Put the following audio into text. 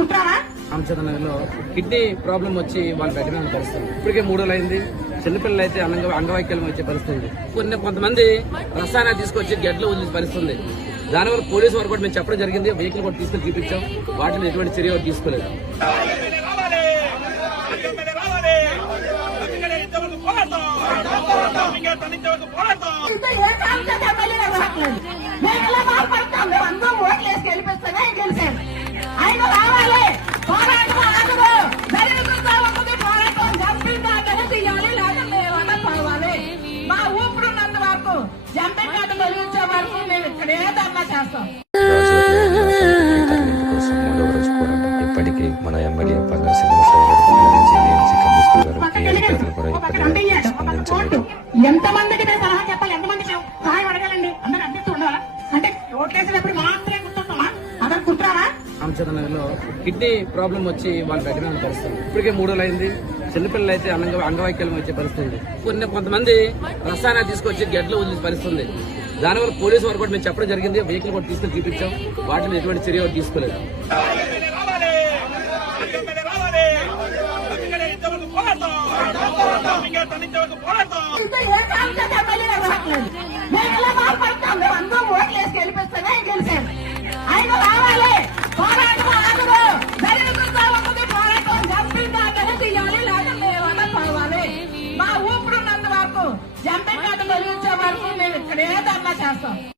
కుట్రావా? రామచంద్రనగర్ లో kidney problem వచ్చి వాళ్ళు బెటర్ పరిస్థితి. ఇప్పటికే 3 రోజులు అయింది. చిన్నపిల్లలు అయితే అంగవైకల్యం వచ్చే పరిస్థితి. కొంతమంది రసాయనాలు తీసుకొచ్చి గడ్డలో వదిలే పరిస్థితి. దానివల్ల పోలీసు వారు కూడా మేము చెప్పడం జరిగింది. వెహికల్ కూడా తీసుకెళ్లి చూపించాం. వాటిని ఎటువంటి చర్య తీసుకోలేదు. ఇప్పటికీ మన ఎమ్మెల్యే పల్లా శ్రీనివాసరావు గారు ఎంతమందికి సలహా చెప్పాలి, ఎంతమందికి సహాయం అడగాలండి? అందరూ అభ్యర్థి ఉండాలా? అంటే ఓట్లేసినప్పుడు మాత్రమే గుర్తుంటామా? అదర్ కుట్రావా? రామచంద్రనగర్ లో కిడ్నీ ప్రాబ్లం వచ్చి వాళ్ళు బెటర్ పరిస్థితి. ఇప్పటికే 3 రోజులు అయింది. చిన్నపిల్లలు అయితే అంగవైకల్యం వచ్చే పరిస్థితి. కొంతమంది రసాయనాలు తీసుకొచ్చి గడ్డలో వదిలే పరిస్థితి. దానివల్ల పోలీసు వారు కూడా మేము చెప్పడం జరిగింది. వెహికల్ కూడా తీసుకెళ్లి చూపించాం. వాటిని ఎటువంటి చర్య తీసుకోలేదు. జంపింగ్ కార్డు తొలగించే వరకు మేము ఇక్కడే ధర్నా చేస్తాం.